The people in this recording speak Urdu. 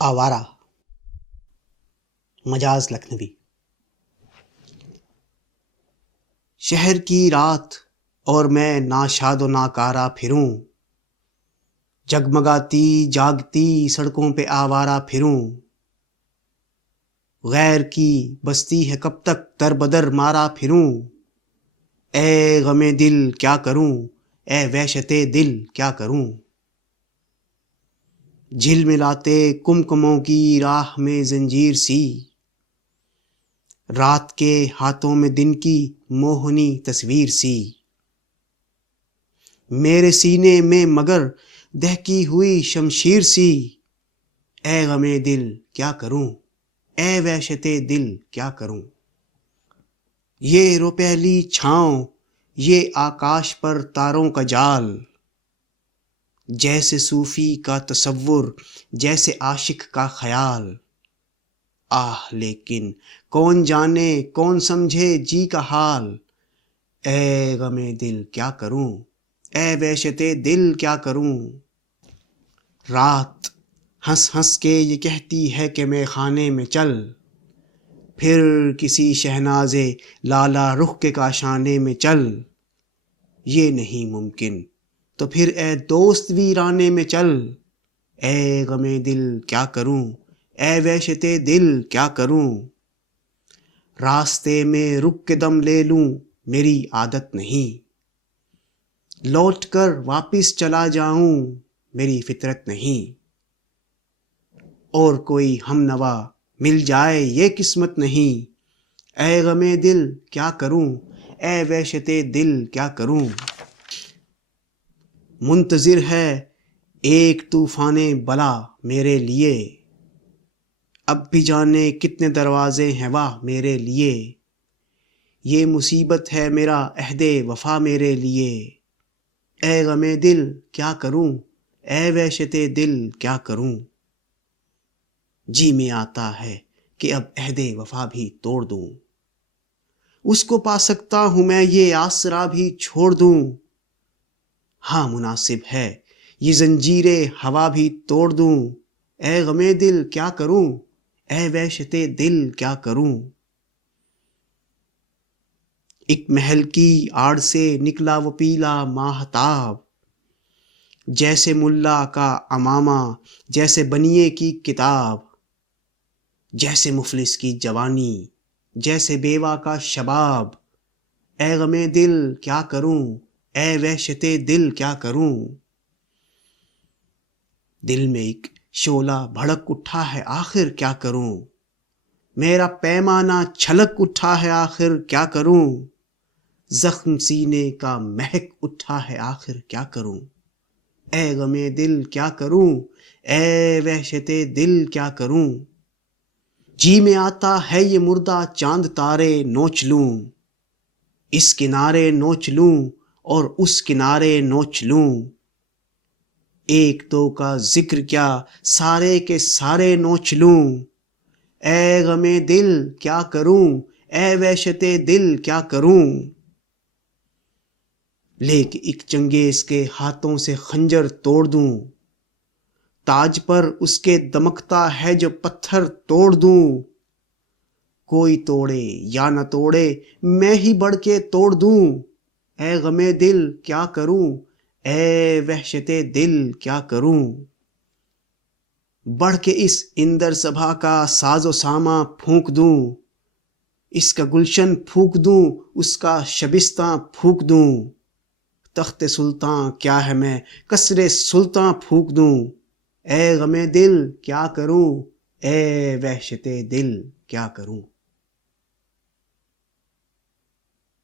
آوارہ مجاز لکھنوی۔ شہر کی رات اور میں ناشاد و ناکارہ پھروں، جگمگاتی جاگتی سڑکوں پہ آوارہ پھروں۔ غیر کی بستی ہے کب تک در بدر مارا پھروں، اے غم دل کیا کروں، اے وحشت دل کیا کروں۔ جھلملاتے کمکموں کی راہ میں زنجیر سی، رات کے ہاتھوں میں دن کی موہنی تصویر سی۔ میرے سینے میں مگر دہکی ہوئی شمشیر سی، اے غم دل کیا کروں، اے وحشت دل کیا کروں۔ یہ روپیلی چھاؤں، یہ آکاش پر تاروں کا جال، جیسے صوفی کا تصور، جیسے عاشق کا خیال۔ آہ لیکن کون جانے کون سمجھے جی کا حال، اے غم دل کیا کروں، اے وحشت دل کیا کروں۔ رات ہنس ہنس کے یہ کہتی ہے کہ میں خانے میں چل، پھر کسی شہناز لالا رخ کے کاشانے میں چل۔ یہ نہیں ممکن تو پھر اے دوست ویرانے میں چل، اے غم دل کیا کروں، اے وحشت دل کیا کروں۔ راستے میں رک کے دم لے لوں میری عادت نہیں، لوٹ کر واپس چلا جاؤں میری فطرت نہیں۔ اور کوئی ہم نوا مل جائے یہ قسمت نہیں، اے غم دل کیا کروں، اے وحشت دل کیا کروں۔ منتظر ہے ایک طوفان بلا میرے لیے، اب بھی جانے کتنے دروازے ہیں واہ میرے لیے۔ یہ مصیبت ہے میرا عہد وفا میرے لیے، اے غم دل کیا کروں، اے وحشت دل کیا کروں۔ جی میں آتا ہے کہ اب عہد وفا بھی توڑ دوں، اس کو پا سکتا ہوں میں یہ آسرا بھی چھوڑ دوں۔ ہاں مناسب ہے یہ زنجیر ہوا بھی توڑ دوں، اے غم دل کیا کروں، اے وحشت دل کیا کروں۔ ایک محل کی آڑ سے نکلا وہ پیلا ماہتاب، جیسے ملا کا عمامہ جیسے بنیے کی کتاب، جیسے مفلس کی جوانی جیسے بیوہ کا شباب، اے غم دل کیا کروں، اے وحشت دل کیا کروں۔ دل میں ایک شعلہ بھڑک اٹھا ہے آخر کیا کروں، میرا پیمانہ چھلک اٹھا ہے آخر کیا کروں۔ زخم سینے کا مہک اٹھا ہے آخر کیا کروں، اے غم دل کیا کروں، اے وحشت دل کیا کروں۔ جی میں آتا ہے یہ مردہ چاند تارے نوچ لوں، اس کنارے نوچ لوں اور اس کنارے نوچ لوں۔ ایک دو کا ذکر کیا سارے کے سارے نوچ لوں، اے غم دل کیا کروں، اے وحشت دل کیا کروں۔ لے کے ایک چنگیز کے ہاتھوں سے خنجر توڑ دوں، تاج پر اس کے دمکتا ہے جو پتھر توڑ دوں۔ کوئی توڑے یا نہ توڑے میں ہی بڑھ کے توڑ دوں، اے غم دل کیا کروں، اے وحشت دل کیا کروں۔ بڑھ کے اس اندر سبھا کا ساز و ساما پھونک دوں، اس کا گلشن پھونک دوں اس کا شبستاں پھونک دوں۔ تخت سلطاں کیا ہے میں قصر سلطاں پھونک دوں، اے غم دل کیا کروں، اے وحشت دل کیا کروں۔